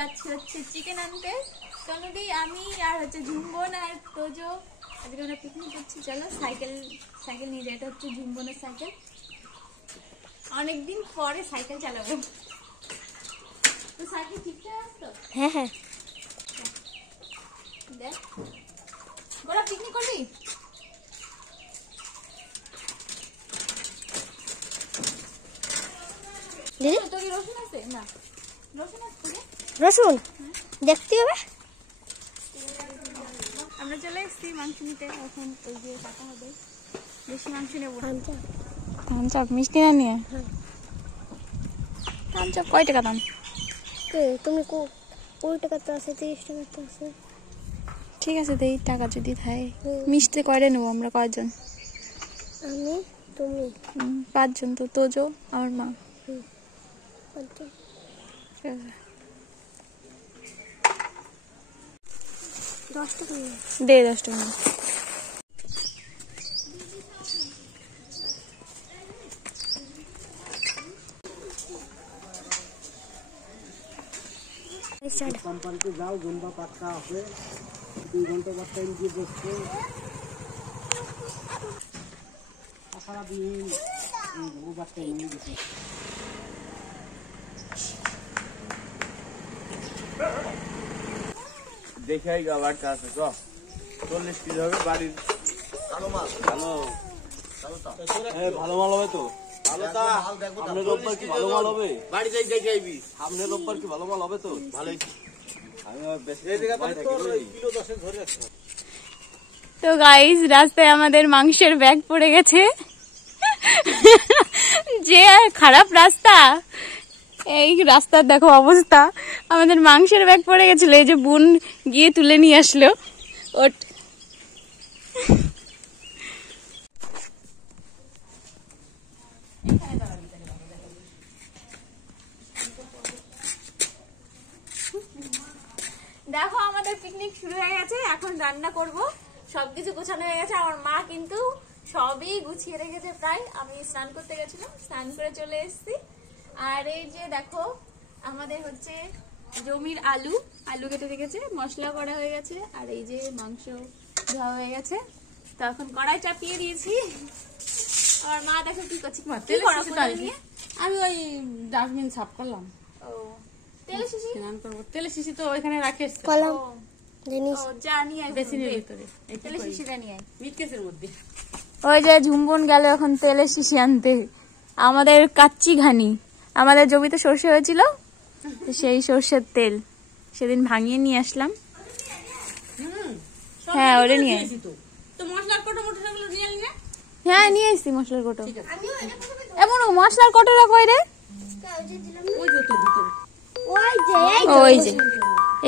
যাচ্ছি হচ্ছে চিকেন আনতে। তনুদি, আমি আর হচ্ছে ঝুম্বন আর তোজো আজকে আমরা পিকনিক করছি। চলো সাইকেল নিয়ে যাই। এটা হচ্ছে ঝুম্বনের সাইকেল। অনেকদিন পরে সাইকেল চালাবো। তো সাইকেল ঠিকঠাক আছে তো? হ্যাঁ হ্যাঁ। দেখ গোলা, পিকনিক করবি? তোর কি রসুন আছে? না রসুন আছে? রসুন দেখতে হবে। আমরা চলে এসেছি মাংস নিতে। এখন ওই যে কাটা হবে, বেশি মাংস নেবো। থামচাপ মিষ্টি না নিয়ে? থামচাপ কয় টাকা দাম? তুমি 20 টাকা তো আছে, 30 টাকা তো আছে। ঠিক আছে, দেই টাকা যদি থাকে। মিষ্টি কয়টা নেবো আমরা? কয়জন? আমি, তুমি, 5 জন। তো তোজো, আমার মা। 5 জন। ঠিক আছে, 10 টাকা দে। 10 টাকা। কোম্পানিতে যাও, ঘন্টা 5টা আছে, 2 ঘন্টা পর টাইম দিয়ে বসছে সারাদিন। ও বাচ্চা নিয়ে গেছে। দেখাই গা বাড়িতে আছে তো 40 কেজি হবে বাড়ির। ভালো মাল, ভালো ভালো মাল হবে তো। সামনের রোববার কি ভালো মাল হবে? বাড়িতে দেখে আইবি। সামনের রোববার কি ভালো মাল হবে তো? ভালোই। তো গাইস, রাস্তায় আমাদের মাংসের ব্যাগ পড়ে গেছে। যে খারাপ রাস্তা, এই রাস্তার দেখো অবস্থা। আমাদের মাংসের ব্যাগ পড়ে গেছিল, এই যে বোন গিয়ে তুলে নিয়ে আসলো। ওট দেখো আমাদের পিকনিক শুরু হয়ে গেছে। এখন রান্না করব। সবকিছু গোছানো হয়ে গেছে। আমার মা কিন্তু সবই গুছিয়ে রেখেছে প্রায়। আমি স্নান করতে গেছিলাম, স্নান করে চলে এসেছি। আর এই যে দেখো আমাদের হচ্ছে জমির আলু কেটে রেখেছে, মশলা করা হয়ে গেছে। আর এই যে মাংস ধোয়া হয়ে গেছে। তো এখন কড়াই চাপিয়ে দিয়েছি। আমার মা দেখো কি করছে। আমি ওই ডাস্টবিন সাফ করলাম। ও তেল শিশি স্নান করবো। তেলের শিশি তো ওইখানে রাখে কলম জিনিস। ও যা নিয়ে আয় বেসিনের ভিতরে, তেলের শিশিটা নিয়ে আয়। মিটকেসের মধ্যে। ওই যে ঝুম্বন গেল এখন তেলের শিশি আনতে। আমাদের কাচ্চি ঘানি, আমাদের জমিতে সর্ষে হয়েছিল, সেই সর্ষের তেল সেদিন ভাঙিয়ে নিয়ে আসলাম। হ্যাঁ ওটা নিয়ে তো মশলার কোটো মোটরগুলো নিয়ে আনি না? হ্যাঁ নিয়ে এসছি মশলার কোটো। এমন মশলার কোটোটা কই রে? ওই যে তোর ভিতরে। ওই যে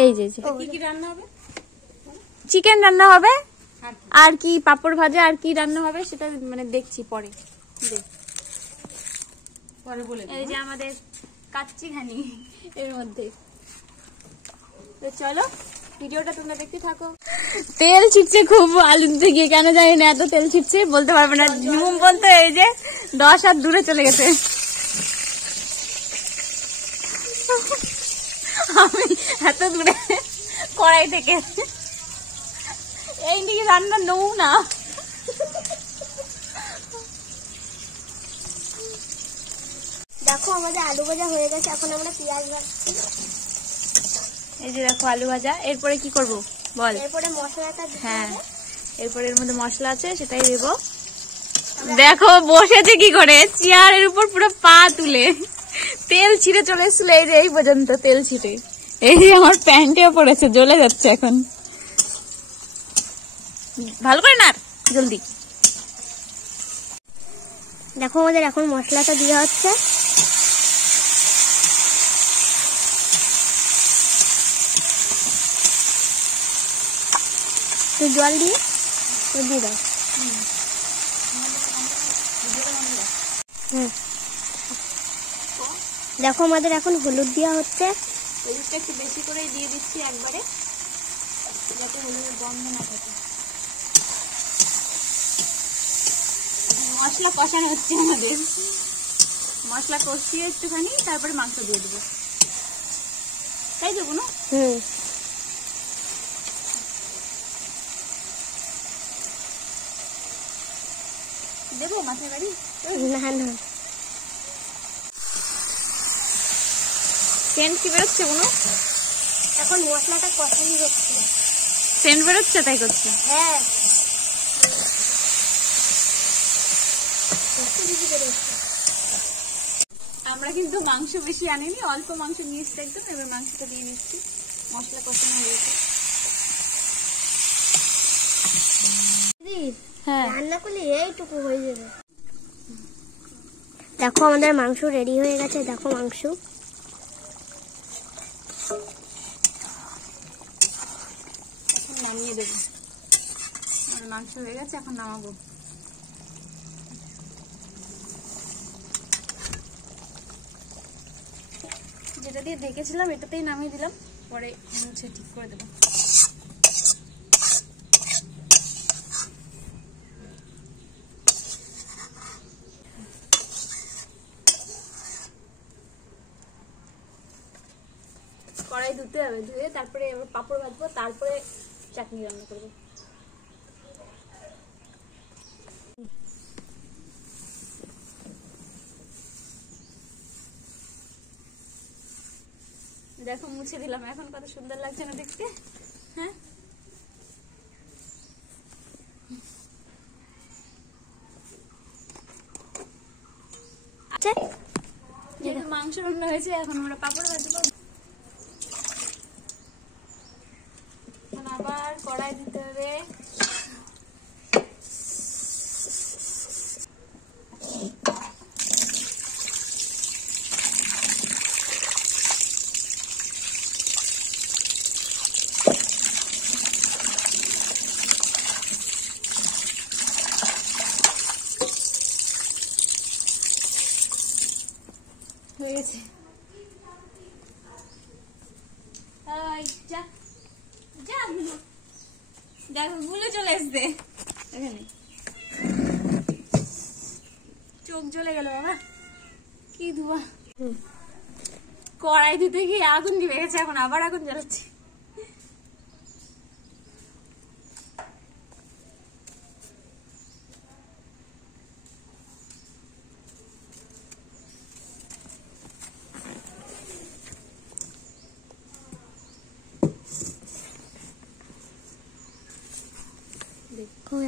এই যে কি কি রান্না হবে? চিকেন রান্না হবে, আর কি পাপড় ভাজা, আর কি রান্না হবে সেটা মানে দেখছি পরে। পরে বলে এই যে আমাদের কাচ্চি ঘানি এর মধ্যে। তো চলো ভিডিওটা তোমরা দেখতে থাকো। তেল ছিটছে খুব আলুর দিকে, কেন জানি না এত তেল ছিটছে, বলতে পারবে না। ঝুম বলতে এই যে 10 হাত দূরে চলে গেছে। আমি এত দূরে কড়াই থেকে এই দিকে রান্না নৌ না। দেখো আমাদের আলু ভাজা হয়ে গেছে। এখন আমরা পেঁয়াজ ভাজছি। এই যে দেখো আলু ভাজা। এরপরে কি করব বল? এরপরে মশলাটা দিতে হ্যাঁ, হবে। এরপরে এর মধ্যে মশলা আছে সেটাই দেবো। দেখো বসেছে কি করে, চেয়ারের উপর পুরো পা তুলে। তেল ছিটে চলে এসেছিল এই পর্যন্ত তেল ছিটে। এই যে আমার প্যান্টেও পড়েছে, জ্বলে যাচ্ছে এখন। ভালো করে না জলদি। দেখো আমাদের এখন মশলাটা দেওয়া হচ্ছে। তো জল দিয়ে দিয়ে দাও। দেখো আমাদের এখন হলুদ দেওয়া হচ্ছে। হলুদটা একটু বেশি করে দিয়ে দিচ্ছি একবারে, যাতে হলুদের গন্ধ না থাকে। মশলা কষানো হচ্ছে আমাদের। মশলা কষিয়ে একটুখানি তারপরে মাংস দিয়ে দেবো। তাই দেবো না? দেবো মাছের বাড়ি? না না, সেন্ট কি বেরোচ্ছে কোনো? এখন মশলাটা কষানি হচ্ছে। সেন্ট বেরোচ্ছে তাই করছে? হ্যাঁ, একটু বেশি বেরোচ্ছে। আমরা কিন্তু মাংস বেশি আনিনি, অল্প মাংস নিয়ে এসছি একদম। এবার মাংসটা দিয়ে নিচ্ছি, মশলা কষানো হয়েছে। দিদি, হ্যাঁ, রান্না করলে এইটুকু হয়ে যাবে। দেখো আমাদের মাংস রেডি হয়ে গেছে। দেখো মাংস এখন নামিয়ে দেবো। আমার মাংস হয়ে গেছে, এখন নামাবো। যেটা দিয়ে দেখেছিলাম এটাতেই নামিয়ে দিলাম, পরে মুছে ঠিক করে দেবো। কড়াই ধুতে হবে, ধুয়ে তারপরে এবার পাঁপড় ভাজবো, তারপরে চাটনি রান্না করবো। দেখো মুছে দিলাম, এখন কত সুন্দর লাগছে না দেখতে? হ্যাঁ, যেহেতু মাংস রান্না হয়েছে, এখন আমরা পাঁপড় ভাজবো। এখন আবার কড়াই দিতে হবে। হয়ে গেছে। যা যা গুলো, দেখো গুলো চলে এসছে এখানে। চোখ জ্বলে গেল বাবা, কি ধোয়া। কড়াই দিতে গিয়ে আগুন নিভে গেছে, এখন আবার আগুন জ্বালাচ্ছে।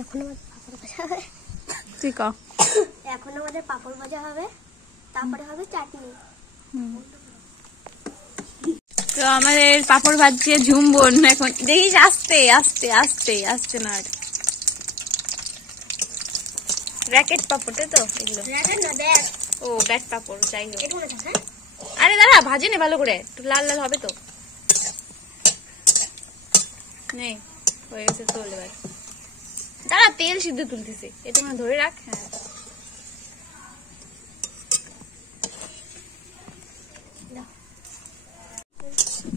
এখন আমাদের পাঁপড় ভাজা হবে। ঠিক এখন আমাদের পাঁপড় ভাজা হবে, তারপরে হবে চাটনি। তো আমাদের পাঁপড় ভাজছে ঝুমবন। এখন দেখিস, আস্তে আস্তে আস্তে আস্তে না, র্যাকেট পাঁপড় তাই তো এগুলো? ও ব্যাট পাঁপড়, যাই হোক। আরে দাঁড়া, ভাজে নে ভালো করে, একটু লাল লাল হবে তো। নে হয়ে গেছে, তোল এবার। দাঁড়া, তেল সিদ্ধ তুলতেছে, এটা মানে ধরে রাখ। হ্যাঁ,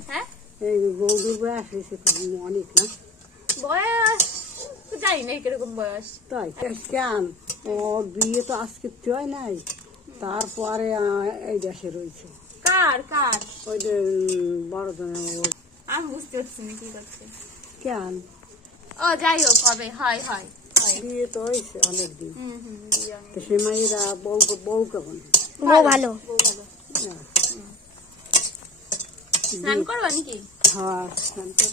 হ্যাঁ এই বৌদির বয়স হয়েছে অনেক না? বয়স জানি না কিরকম বয়স। তাই কেন? ওর বিয়ে তো আজকে হয় নাই, তারপরে এই দেশে রয়েছে। কার কার? ওই যে বড় জনের। আমি বুঝতে পারছি না কি করছে। কেন? ও যাই হোক, হবে, হয় হয় হয়। বিয়ে তো হয়েছে অনেকদিন। বিয়ে অনেক। তো সে মেয়েরা বউ কেমন? বউ ভালো। বউ ভালো। স্নান করবা নাকি? হ্যাঁ,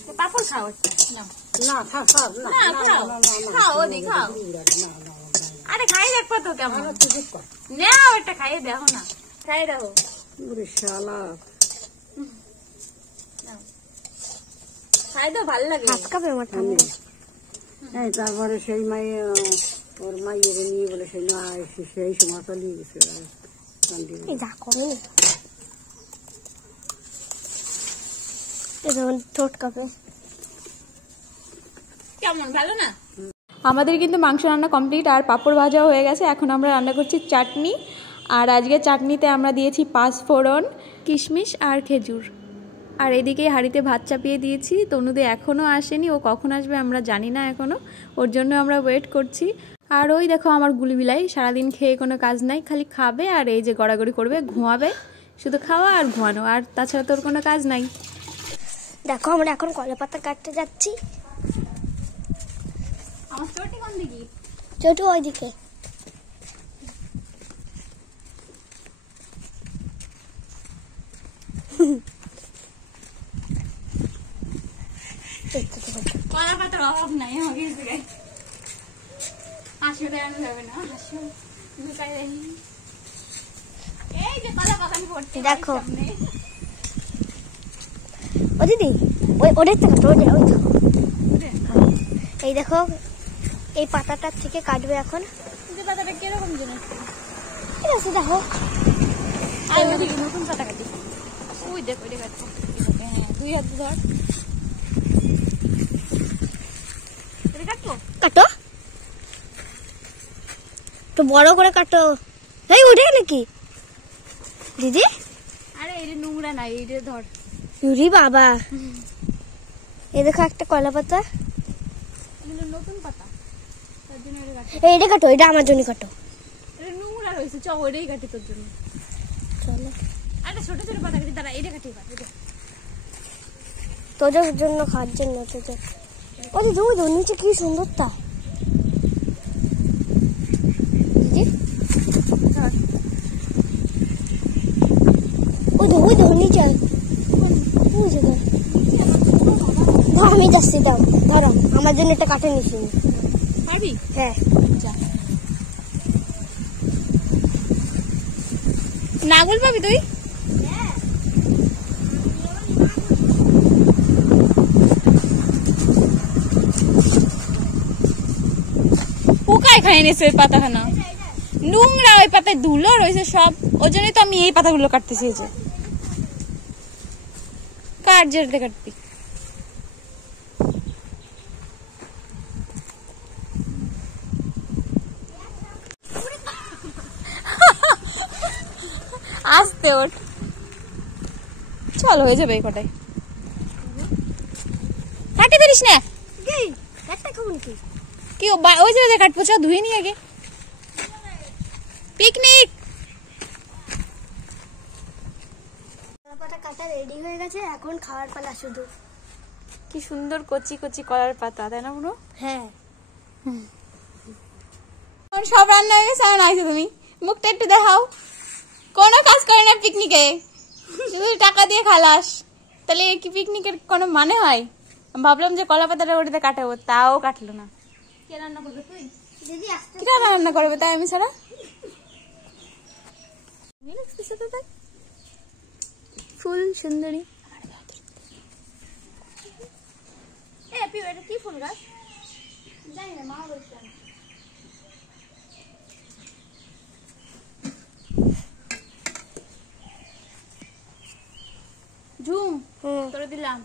তো পাপড় খাও একটা, নাও। না থাক থাক, না না, খাও। খাও, ওদি খাও। না আরে খাই দেখবো তো কেমন। তুই চুপ কর। নাও একটা খাইয়ে দেখো না, খাইয়ে দেখো। ওরে শালা, নাও। খাই দাও, ভালো লাগে। হাত কাঁপে আমার ঠান্ডা। এই তারপরে সেই মাইয়ে ওর মাইয়ের নিয়ে বলে সেই না সেই সময় চালিয়ে গেছে এই যা করে যেমন ঠোঁট কাঁপে। কেমন, ভালো না? আমাদের কিন্তু মাংস রান্না কমপ্লিট, আর পাঁপড় ভাজাও হয়ে গেছে। এখন আমরা রান্না করছি চাটনি, আর আজকে চাটনিতে আমরা দিয়েছি 5 ফোড়ন, কিশমিশ আর খেজুর। আর এদিকে হাঁড়িতে ভাত চাপিয়ে দিয়েছি। তনুদে এখনও আসেনি, ও কখন আসবে আমরা জানি না এখনও, ওর জন্য আমরা ওয়েট করছি। আর ওই দেখো আমার গুলিবিলাই, সারাদিন খেয়ে কোনো কাজ নাই, খালি খাবে আর এই যে গড়াগড়ি করবে, ঘুমাবে, শুধু খাওয়া আর ঘুমানো, আর তাছাড়া তোর কোনো কাজ নাই। দেখো আমরা এখন কলা পাতা কাটতে যাচ্ছি। আমার চটি কোন দিকে? ছোট ওইদিকে। কলা পাতার অভাব নাই আমাকে এই জায়গায়। 80 টাকা যাবে না, 80 লুকাই রাখি। এই যে কলা পাতা আমি পড়ছি দেখো। ও দিদি ওই ওদের থেকে কাটো, ওই দেখো। এই দেখো এই পাতাটার থেকে কাটবে এখন। যে পাতাটা কিরকম জিনিস? ঠিক আছে দেখো। আর ওইদিকে নতুন পাতা কাটি। ওই দেখ ওইটা কাটবো। হ্যাঁ 2 হাত ধর। এটা কাটবো? কাটো, তো বড় করে কাটো। এই উঠে নাকি দিদি? আরে এটা নোংরা না, এইটা ধর। ইউরি বাবা, এই দেখো একটা কলা পাতা। এগুলো নতুন পাতা, তার জন্য এটা কাটি। এইটা কাটো, এটা আমার জন্য কাটো। এটা নোংরা রয়েছে, চ ওইটাই কাটি তোর জন্য। চলো আরে ছোট ছোট পাতা কাটি, দাঁড়া এটা কাটি এবার। এটা তোদের জন্য খাওয়ার জন্য তোদের। ও দিদি ওই তো নিচে কি সুন্দর তা দিদি। ধর। ওই তো নিচে নিচে দাও। দাও আমি যাচ্ছি, দাও ধরো আমার জন্য একটা কাটে নিছি। পারবি? হ্যাঁ যা। নাগল পাবি তুই? পোকায় খাই নিয়েছে ওই পাতাখানা, নোংরা। ওই পাতায় ধুলো রয়েছে সব, ওই জন্যই তো আমি এই পাতাগুলো কাটতেছি। এই যে কাট, যেতে কাটবি। আস্তে ওঠ, চল হয়ে যাবে এই কটাই। কাটি দিস না একটা কেমন কি কি ওই যে কাটবো, চ ধুয়ে নি আগে। পিকনিক পাতা কাটা রেডি হয়ে গেছে, এখন খাওয়ার পালা শুধু। কি সুন্দর কচি কচি কলার পাতা, তাই না বুড়ো? হ্যাঁ সব রান্না হয়ে গেছে। আর আইছো তুমি, মুখটা একটু দেখাও। কোনো কাজ করে না পিকনিকে, শুধু টাকা দিয়ে খালাস। তাহলে কি পিকনিকের কোনো মানে হয়? ভাবলাম যে কলা পাতাটা ওটাতে কাটাবো, তাও কাটলো না। কে রান্না করবে তুই? দিদি আসতে কিরা রান্না করবে তাই আমি ছাড়া? ফুল সুন্দরী। এটা কি ফুল গাছ? জানি না, মা বলছে। ঝুম তোরে দিলাম,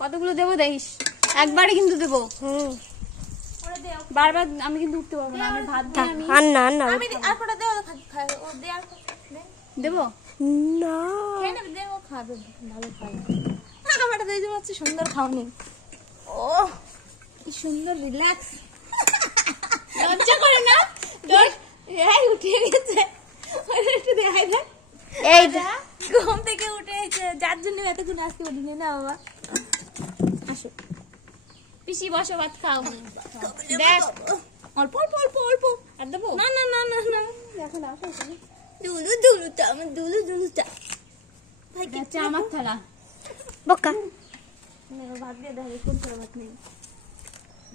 কতগুলো দেবো দেখিস, একবারে কিন্তু দেবো। বারবার আমি কিন্তু উঠতে পারবো না, আমি ভাত দিয়ে আমি আর না না আমি আর কটা দেবো, ও দে আর দেবো না কেন দেবো, খাবে ভালো খাবে। আমার তো এই যে হচ্ছে সুন্দর খাওনি। ও কি সুন্দর রিল্যাক্স, লজ্জা করে না তোর? এই উঠে গেছে, একটু দেখাই দে। এই ঘুম থেকে উঠে যার জন্য এতক্ষণ আসতে পারিনি না বাবা। আসো পিসি, বসো ভাত খাও। দেখ অল্প অল্প অল্প অল্প আর দেবো না। না না না না এখন আসো। দুলু দুলুটা, আমার দুলু দুলুটা ভাই কি আমার থালা বকা ভাত দিয়ে দেখ, কোন থালা ভাত নেই।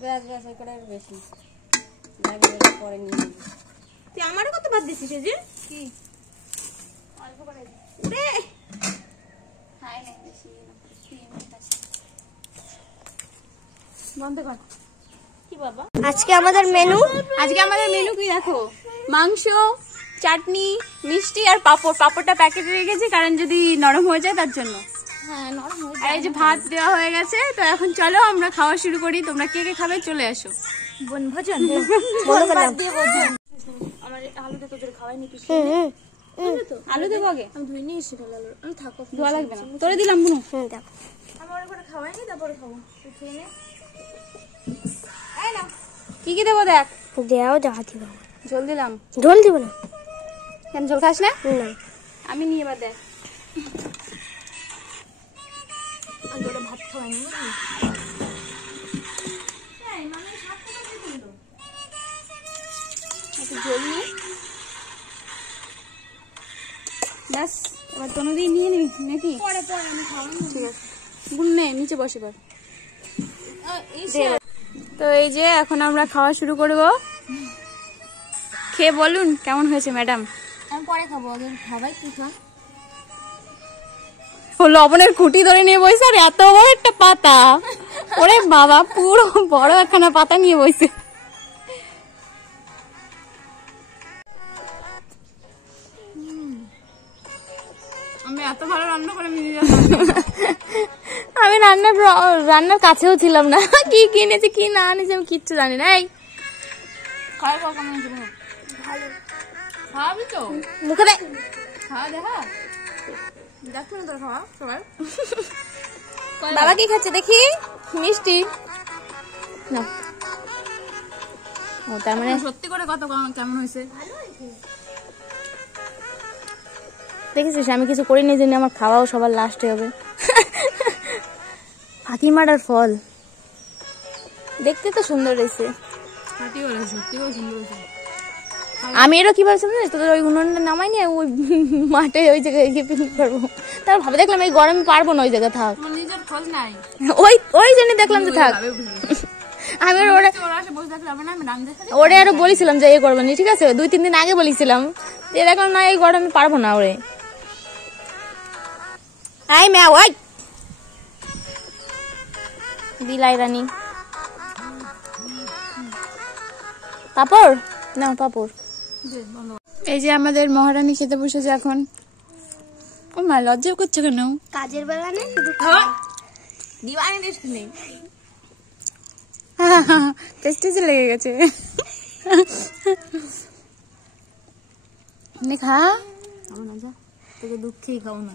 ব্যাস ব্যাস এই কটাই বেশি পরে নিয়ে তুই আমারও কত ভাত দিছিস? এই যে কি অল্প করে দে। হাই হাই বেশি বন্ধ কর। কি বাবা আজকে আমাদের মেনু? আজকে আমাদের মেনু কি দেখো, মাংস, চাটনি, মিষ্টি আর পাপড়। পাপড়টা প্যাকেটে রেখেছি কারণ যদি নরম হয়ে যায় তার জন্য। হ্যাঁ নরম হয়ে আর এই যে ভাত দেওয়া হয়ে গেছে, তো এখন চলো আমরা খাওয়া শুরু করি। তোমরা কে কে খাবে চলে আসো। বনভোজন বলো করলাম। আমার আলু দেখো তোর খাওয়াইনি কি? হুম আলু দেবো আগে, আমি ধুই নিয়ে এসে ফেলালো। আমি থাকো ধোয়া লাগবে না, তোরে দিলাম বুনু। দেখো আমার করে খাওয়াইনি, তারপরে খাবো। তুই খেয়ে নে। এই না কি কি দেবো দেখ। দেওয়াও যা দিব, ঝোল দিলাম। ঝোল দিব না? কেন ঝোল খাস না? না আমি নিয়ে এবার দেখ। আগে ওরা ভাত খাওয়াইনি বুঝলি? একটু জল নিয়ে ব্যাস, এবার তনু দিয়ে নিয়ে নিবি নাকি? পরে পরে আমি খাওয়াবো। ঠিক আছে, গুণ নে, নিচে বসে পার। তো এই যে এখন আমরা খাওয়া শুরু করব। খেয়ে বলুন কেমন হয়েছে ম্যাডাম। আমি পরে খাবো, আগে খাবাই তুই খা। লবণের খুঁটি ধরে নিয়ে বসে, আর এত বড় একটা পাতা, ওরে বাবা পুরো বড় একখানা পাতা নিয়ে বসে। আমি এত ভালো রান্না করে আমি রান্নার কাছেও ছিলাম না, কি কিনেছি কি না আনিছি আমি কিচ্ছু জানি না। এই খাওয়াবি তো, মুখে দে, খাওয়া দেখা দেখো না তোর খাওয়া সবাই। বাবা কি খাচ্ছে দেখি, মিষ্টি না। ও তার মানে সত্যি করে কত কেমন হয়েছে দেখেছিস? আমি কিছু করিনি জন্য আমার খাওয়াও সবার লাস্টে হবে। ফাঁকি মারার ফল। দেখতে তো সুন্দর হয়েছে। আমি এরও কি ভাবছিলাম জানিস, তোদের ওই উনুনটা নামাই নিয়ে ওই মাঠে ওই জায়গায় গিয়ে পিকনিক করবো। তারপর ভাবে দেখলাম এই গরমে পারবো না ওই জায়গায় থাক, ওই জন্য দেখলাম যে থাক। আমি ওরে আরো বলেছিলাম যে এই করবো না, ঠিক আছে 2-3 দিন আগে বলেছিলাম, যে দেখলাম না এই গরমে পারবো না। ওরে আই ম্যাও ওই বিলাই রানী পাপড় না, পাপড়। এই যে আমাদের মহারানী খেতে বসেছে এখন। ও মা লজ্জা করছে কেন? কাজের বেলা নেই, শুধু দিওয়ানি টেস্ট নেই, টেস্টি লেগে গেছে। খা না, যা তোকে দুঃখেই খাও না,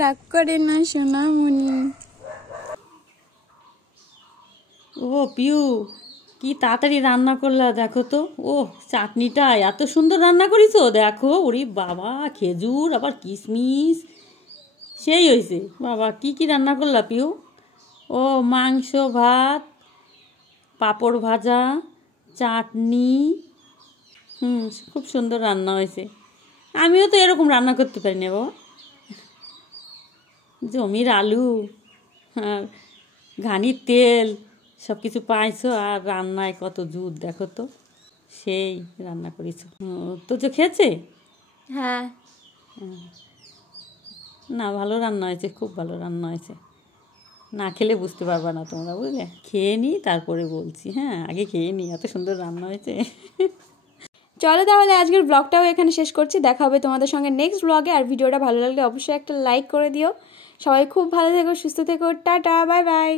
রাগ করে না সোনামণি। ও পিউ, কি তাড়াতাড়ি রান্না করলা দেখো তো। ও চাটনিটা এত সুন্দর রান্না করিছো দেখো। ওরে বাবা, খেজুর আবার কিশমিশ, সেই হয়েছে বাবা। কি কি রান্না করলা পিউ? ও মাংস, ভাত, পাঁপড় ভাজা, চাটনি। খুব সুন্দর রান্না হয়েছে। আমিও তো এরকম রান্না করতে পারি না বাবা। জমির আলু আর ঘানির তেল সব কিছু পাইছো, আর রান্নায় কত জুত দেখো তো, সেই রান্না করেছো। তো যে খেয়েছে? হ্যাঁ না, ভালো রান্না হয়েছে, খুব ভালো রান্না হয়েছে। না খেলে বুঝতে পারবা না তোমরা, বুঝলে? খেয়ে নিই তারপরে বলছি। হ্যাঁ, আগে খেয়ে নিই, এত সুন্দর রান্না হয়েছে। চলো তাহলে আজকের ব্লগটাও এখানে শেষ করছি। দেখা হবে তোমাদের সঙ্গে নেক্সট ব্লগে। আর ভিডিওটা ভালো লাগলে অবশ্যই একটা লাইক করে দিও। সবাই খুব ভালো থেকো, সুস্থ থেকো, টাটা, বাই বাই।